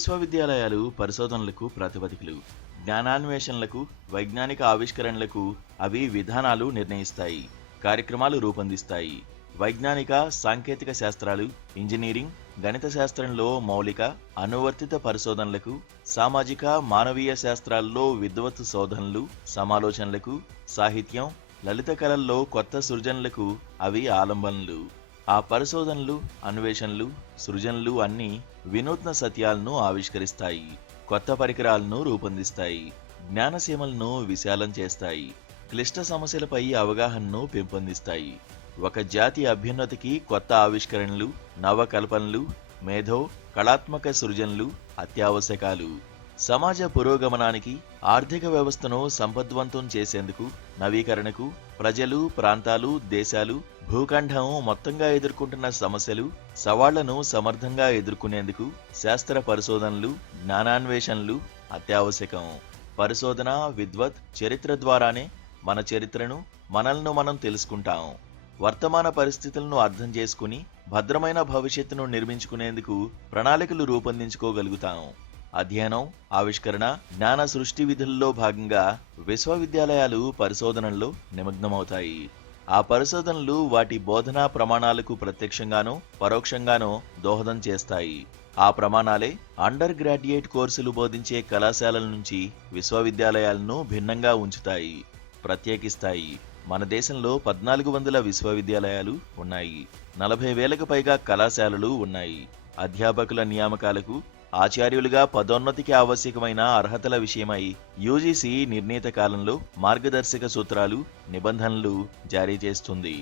విశ్వవిద్యాలయాలు పరిశోధనలకు ప్రాతిపదికలు. జ్ఞానాన్వేషణలకు, వైజ్ఞానిక ఆవిష్కరణలకు అవి విధానాలు నిర్ణయిస్తాయి, కార్యక్రమాలు రూపొందిస్తాయి. వైజ్ఞానిక, సాంకేతిక శాస్త్రాలు, ఇంజనీరింగ్, గణిత శాస్త్రంలో మౌలిక, అనువర్తిత పరిశోధనలకు, సామాజిక, మానవీయ శాస్త్రాల్లో విద్వత్తు శోధనలు, సమాలోచనలకు, సాహిత్యం, లలిత కళల్లో కొత్త సృజనలకు అవి ఆలంబనలు. ఆ పరిశోధనలు, అన్వేషణలు, సృజనలు అన్నీ వినూత్న సత్యాలను ఆవిష్కరిస్తాయి, కొత్త పరికరాలను రూపొందిస్తాయి, జ్ఞానసీమలను విశాలం చేస్తాయి, క్లిష్ట సమస్యలపై అవగాహనను పెంపొందిస్తాయి. ఒక జాతి అభ్యున్నతికి కొత్త ఆవిష్కరణలు, నవకల్పనలు, మేధో, కళాత్మక సృజనలు అత్యావశ్యకాలు. సమాజ పురోగమనానికి, ఆర్థిక వ్యవస్థను సంపద్వంతం చేసేందుకు, నవీకరణకు, ప్రజలు, ప్రాంతాలు, దేశాలు, భూఖండం మొత్తంగా ఎదుర్కొంటున్న సమస్యలు, సవాళ్లను సమర్థంగా ఎదుర్కొనేందుకు శాస్త్ర పరిశోధనలు, జ్ఞానాన్వేషణలు అత్యావశ్యకం. పరిశోధన, విద్వత్, చరిత్ర ద్వారానే మన చరిత్రను, మనల్ని మనం తెలుసుకుంటాం. వర్తమాన పరిస్థితులను అర్థం చేసుకుని భద్రమైన భవిష్యత్తును నిర్మించుకునేందుకు ప్రణాళికలు రూపొందించుకోగలుగుతాం. అధ్యయనం, ఆవిష్కరణ, జ్ఞాన సృష్టి విధుల్లో భాగంగా విశ్వవిద్యాలయాలు పరిశోధనల్లో నిమగ్నమవుతాయి. ఆ పరిశోధనలు వాటి బోధనా ప్రమాణాలకు ప్రత్యక్షంగానో పరోక్షంగానో దోహదం చేస్తాయి. ఆ ప్రమాణాలే అండర్ గ్రాడ్యుయేట్ కోర్సులు బోధించే కళాశాలల నుంచి విశ్వవిద్యాలయాలను భిన్నంగా ఉంచుతాయి, ప్రత్యేకిస్తాయి. మన దేశంలో 1400 విశ్వవిద్యాలయాలు ఉన్నాయి. 40,000కు పైగా కళాశాలలు ఉన్నాయి. అధ్యాపకుల నియామకాలకు, ఆచార్యులుగా పదోన్నతికి ఆవశ్యకమైన అర్హతల విషయమై యూజీసీ నిర్ణీత కాలంలో మార్గదర్శక సూత్రాలు, నిబంధనలు జారీ చేస్తుంది.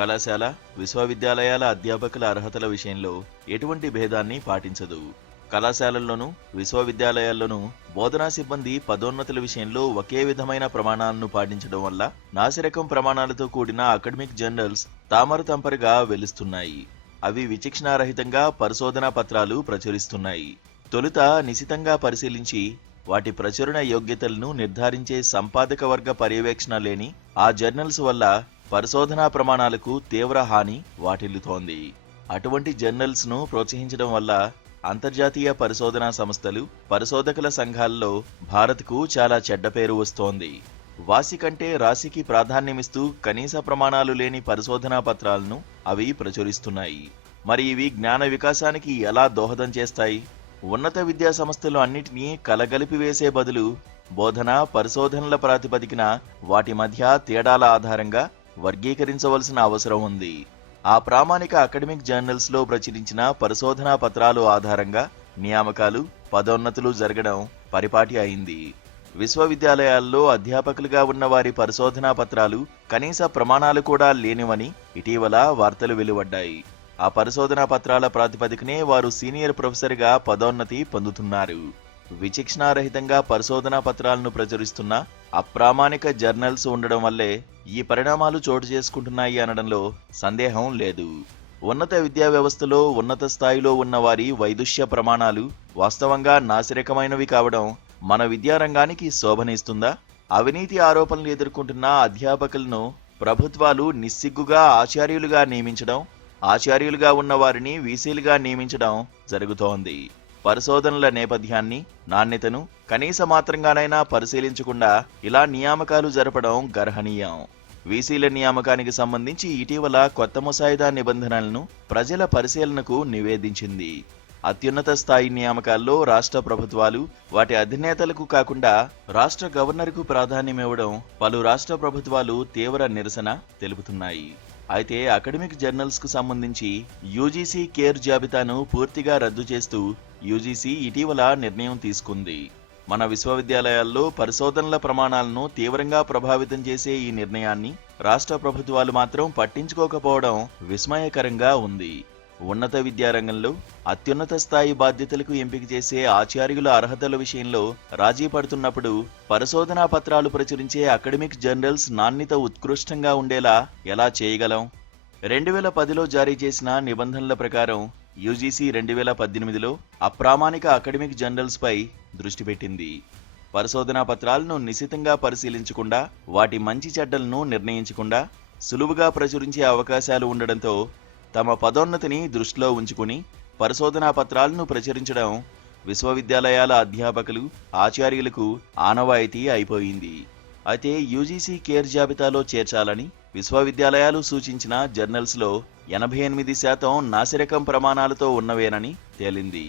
కళాశాల, విశ్వవిద్యాలయాల అధ్యాపకుల అర్హతల విషయంలో ఎటువంటి భేదాన్ని పాటించదు. కళాశాలల్లోనూ, విశ్వవిద్యాలయాల్లోనూ బోధనా సిబ్బంది పదోన్నతుల విషయంలో ఒకే విధమైన ప్రమాణాలను పాటించడం వల్ల నాసిరకం ప్రమాణాలతో కూడిన అకాడమిక్ జర్నల్స్ తామరతంపరగా వెలుస్తున్నాయి. అవి విచక్షణారహితంగా పరిశోధనా పత్రాలు ప్రచురిస్తున్నాయి. తొలుత నిశితంగా పరిశీలించి వాటి ప్రచురణ యోగ్యతలను నిర్ధారించే సంపాదక వర్గ పర్యవేక్షణ లేని ఆ జర్నల్స్ వల్ల పరిశోధనా ప్రమాణాలకు తీవ్ర హాని వాటిల్లుతోంది. అటువంటి జర్నల్స్ ను ప్రోత్సహించడం వల్ల అంతర్జాతీయ పరిశోధనా సంస్థలు, పరిశోధకుల సంఘాల్లో భారత్కు చాలా చెడ్డ పేరు వస్తోంది. వాసి కంటే రాశికి ప్రాధాన్యమిస్తూ కనీస ప్రమాణాలు లేని పరిశోధనా పత్రాలను అవి ప్రచురిస్తున్నాయి. మరి ఇవి జ్ఞాన వికాసానికి ఎలా దోహదం చేస్తాయి? ఉన్నత విద్యా సంస్థలు అన్నిటినీ కలగలిపి వేసే బదులు బోధన, పరిశోధనల ప్రాతిపదికన వాటి మధ్య తేడాల ఆధారంగా వర్గీకరించవలసిన అవసరం ఉంది. ఆ ప్రామాణిక అకాడమిక్ జర్నల్స్ లో ప్రచురించిన పరిశోధనా పత్రాలు ఆధారంగా నియామకాలు, పదోన్నతులు జరగడం పరిపాటి అయింది. విశ్వవిద్యాలయాల్లో అధ్యాపకులుగా ఉన్న వారి పరిశోధనా పత్రాలు కనీస ప్రమాణాలు కూడా లేనివని ఇటీవల వార్తలు వెలువడ్డాయి. ఆ పరిశోధనా పత్రాల ప్రాతిపదికనే వారు సీనియర్ ప్రొఫెసర్గా పదోన్నతి పొందుతున్నారు. విచక్షణారహితంగా పరిశోధనా పత్రాలను ప్రచురిస్తున్న అప్రామాణిక జర్నల్స్ ఉండడం వల్లే ఈ పరిణామాలు చోటు చేసుకుంటున్నాయి అనడంలో సందేహం లేదు. ఉన్నత విద్యా వ్యవస్థలో ఉన్నత స్థాయిలో ఉన్న వారి వైదుష్య ప్రమాణాలు వాస్తవంగా నాసిరకమైనవి కావడం మన విద్యారంగానికి శోభనిస్తుందా? అవినీతి ఆరోపణలు ఎదుర్కొంటున్న అధ్యాపకులను ప్రభుత్వాలు నిస్సిగ్గుగా ఆచార్యులుగా నియమించడం, ఆచార్యులుగా ఉన్న వారిని వీసీలుగా నియమించడం జరుగుతోంది. పరిశోధనల నేపథ్యాన్ని, నాణ్యతను కనీస మాత్రంగానైనా పరిశీలించకుండా ఇలా నియామకాలు జరపడం గర్హనీయం. వీసీల నియామకానికి సంబంధించి ఇటీవల కొత్త ముసాయిదా నిబంధనలను ప్రజల పరిశీలనకు నివేదించింది. అత్యున్నత స్థాయి నియామకాల్లో రాష్ట్ర ప్రభుత్వాలు వాటి అధినేతలకు కాకుండా రాష్ట్ర గవర్నర్కు ప్రాధాన్యమివ్వడం పలు రాష్ట్ర ప్రభుత్వాలు తీవ్ర నిరసన తెలుపుతున్నాయి. అయితే అకాడమిక్ జర్నల్స్ కు సంబంధించి యూజీసీ కేర్ జాబితాను పూర్తిగా రద్దు చేస్తూ యూజీసీ ఇటీవల నిర్ణయం తీసుకుంది. మన విశ్వవిద్యాలయాల్లో పరిశోధనల ప్రమాణాలను తీవ్రంగా ప్రభావితం చేసే ఈ నిర్ణయాన్ని రాష్ట్ర ప్రభుత్వాలు మాత్రం పట్టించుకోకపోవడం విస్మయకరంగా ఉంది. ఉన్నత విద్యారంగంలో అత్యున్నత స్థాయి బాధ్యతలకు ఎంపిక చేసే ఆచార్యుల అర్హతల విషయంలో రాజీ పడుతున్నప్పుడు పరిశోధనా పత్రాలు ప్రచురించే అకాడమిక్ జర్నల్స్ నాణ్యత ఉత్కృష్టంగా ఉండేలా ఎలా చేయగలం? 2010లో జారీ చేసిన నిబంధనల ప్రకారం యూజీసీ 2018లో అప్రామాణిక అకాడమిక్ జర్నల్స్ పై దృష్టి పెట్టింది. పరిశోధనా పత్రాలను నిశితంగా పరిశీలించకుండా వాటి మంచి చెడ్డలను నిర్ణయించకుండా సులువుగా ప్రచురించే అవకాశాలు ఉండడంతో తమ పదోన్నతిని దృష్టిలో ఉంచుకుని పరిశోధనా పత్రాలను ప్రచురించడం విశ్వవిద్యాలయాల అధ్యాపకులు ఆచార్యులకు ఆనవాయితీ అయిపోయింది. అయితే యూజీసీ కేర్ జాబితాలో చేర్చాలని విశ్వవిద్యాలయాలు సూచించిన జర్నల్స్లో 88% నాసిరకం ప్రమాణాలతో ఉన్నవేనని తేలింది.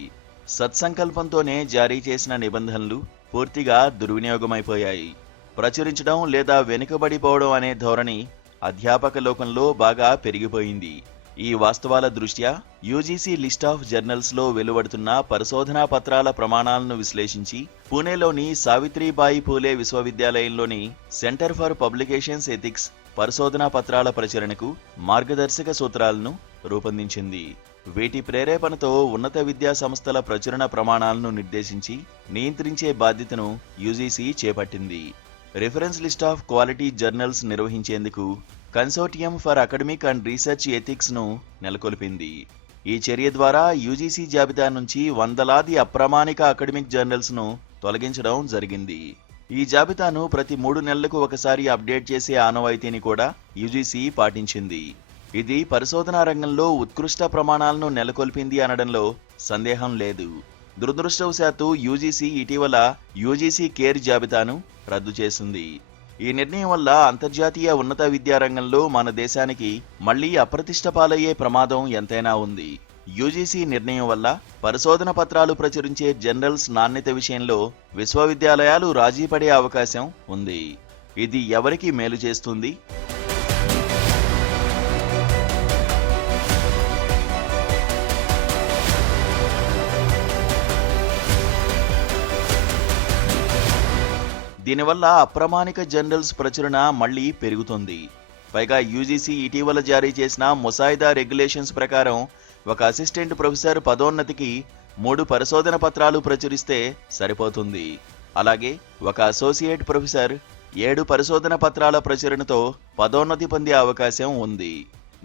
సత్సంకల్పంతోనే జారీ చేసిన నిబంధనలు పూర్తిగా దుర్వినియోగమైపోయాయి. ప్రచురించడం లేదా వెనుకబడిపోవడం అనే ధోరణి అధ్యాపక లోకంలో బాగా పెరిగిపోయింది. ఈ వాస్తవాల దృష్ట్యా యూజీసీ లిస్ట్ ఆఫ్ జర్నల్స్లో వెలువడుతున్న పరిశోధనా పత్రాల ప్రమాణాలను విశ్లేషించి పూణేలోని Savitribai Phule విశ్వవిద్యాలయంలోని centre for publications ethics పరిశోధనా పత్రాల ప్రచురణకు మార్గదర్శక సూత్రాలను రూపొందించింది. వీటి ప్రేరేపణతో ఉన్నత విద్యా సంస్థల ప్రచురణ ప్రమాణాలను నిర్దేశించి నియంత్రించే బాధ్యతను యూజీసీ చేపట్టింది. Reference list of quality journals నిర్వహించేందుకు consortium for academic and research ethics ను నెలకొల్పింది. ఈ చర్య ద్వారా యూజీసీ జాబితా నుంచి వందలాది అప్రామాణిక అకాడమిక్ జర్నల్స్ ను తొలగించడం జరిగింది. ఈ జాబితాను ప్రతి 3 నెలలకు ఒకసారి అప్డేట్ చేసే ఆనవాయితీని కూడా యూజీసీ పాటించింది. ఇది పరిశోధనా రంగంలో ఉత్కృష్ట ప్రమాణాలను నెలకొల్పింది అనడంలో సందేహం లేదు. దురదృష్టవశాత్తు యూజీసీ ఇటీవల యూజీసీ కేర్ జాబితాను రద్దు చేసింది. ఈ నిర్ణయం వల్ల అంతర్జాతీయ ఉన్నత విద్యారంగంలో మన దేశానికి మళ్లీ అప్రతిష్ట పాలయ్యే ప్రమాదం ఎంతైనా ఉంది. యూజీసీ నిర్ణయం వల్ల పరిశోధన పత్రాలు ప్రచురించే జర్నల్స్ నాణ్యత విషయంలో విశ్వవిద్యాలయాలు రాజీ పడే అవకాశం ఉంది. ఇది ఎవరికి మేలు చేస్తుంది? దీనివల్ల అప్రమాణిక జర్నల్స్ ప్రచురణ మళ్లీ పెరుగుతుంది. పైగా యూజీసీ ఇటీవల జారీ చేసిన ముసాయిదా రెగ్యులేషన్స్ ప్రకారం ఒక అసిస్టెంట్ ప్రొఫెసర్ పదోన్నతికి 3 పరిశోధన పత్రాలు ప్రచురిస్తే సరిపోతుంది. అలాగే ఒక అసోసియేట్ ప్రొఫెసర్ 7 పరిశోధన పత్రాల ప్రచురణతో పదోన్నతి పొందే అవకాశం ఉంది.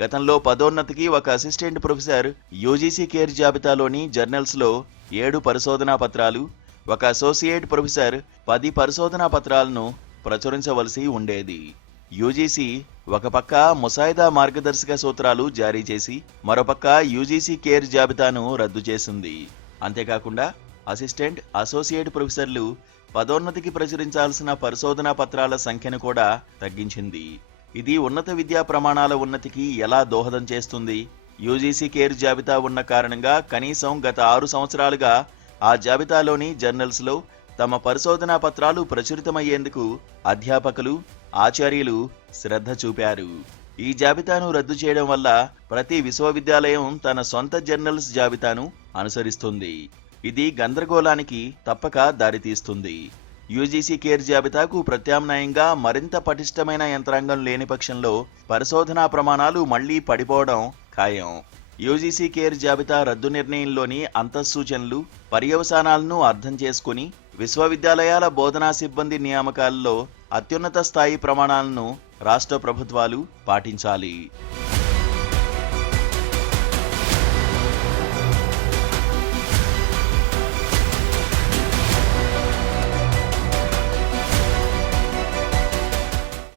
గతంలో పదోన్నతికి ఒక అసిస్టెంట్ ప్రొఫెసర్ యూజీసీ కేర్ జాబితాలోని జర్నల్స్లో 7 పరిశోధనా పత్రాలు, ఒక అసోసియేట్ ప్రొఫెసర్ 10 పరిశోధనా పత్రాలను ప్రచురించవలసి ఉండేది. యూజీసీ ఒక పక్క ముసాయిదా మార్గదర్శక సూత్రాలు జారీ చేసి మరోపక్క యూజీసీ కేర్ జాబితాను రద్దు చేసింది. అంతేకాకుండా అసిస్టెంట్, అసోసియేట్ ప్రొఫెసర్లు పదోన్నతికి ప్రచురించాల్సిన పరిశోధనా పత్రాల సంఖ్యను కూడా తగ్గించింది. ఇది ఉన్నత విద్యా ప్రమాణాల ఉన్నతికి ఎలా దోహదం చేస్తుంది? యూజీసీ కేర్ జాబితా ఉన్న కారణంగా కనీసం గత 6 సంవత్సరాలుగా ఆ జాబితాలోని జర్నల్స్లో తమ పరిశోధనా పత్రాలు ప్రచురితమయ్యేందుకు అధ్యాపకులు, ఆచార్యులు శ్రద్ధ చూపారు. ఈ జాబితాను రద్దు చేయడం వల్ల ప్రతి విశ్వవిద్యాలయం తన సొంత జర్నల్స్ జాబితాను అనుసరిస్తుంది. ఇది గందరగోళానికి తప్పక దారితీస్తుంది. యూజీసీ కేర్ జాబితాకు ప్రత్యామ్నాయంగా మరింత పటిష్టమైన యంత్రాంగం లేని పక్షంలో పరిశోధనా ప్రమాణాలు మళ్లీ పడిపోవడం ఖాయం. యూజీసీ కేర్ జాబితా రద్దు నిర్ణయంలోని అంతఃసూచనలు, పర్యవసానాలను అర్థం చేసుకుని విశ్వవిద్యాలయాల బోధనా సిబ్బంది నియామకాల్లో అత్యున్నత స్థాయి ప్రమాణాలను రాష్ట్ర ప్రభుత్వాలు పాటించాలి.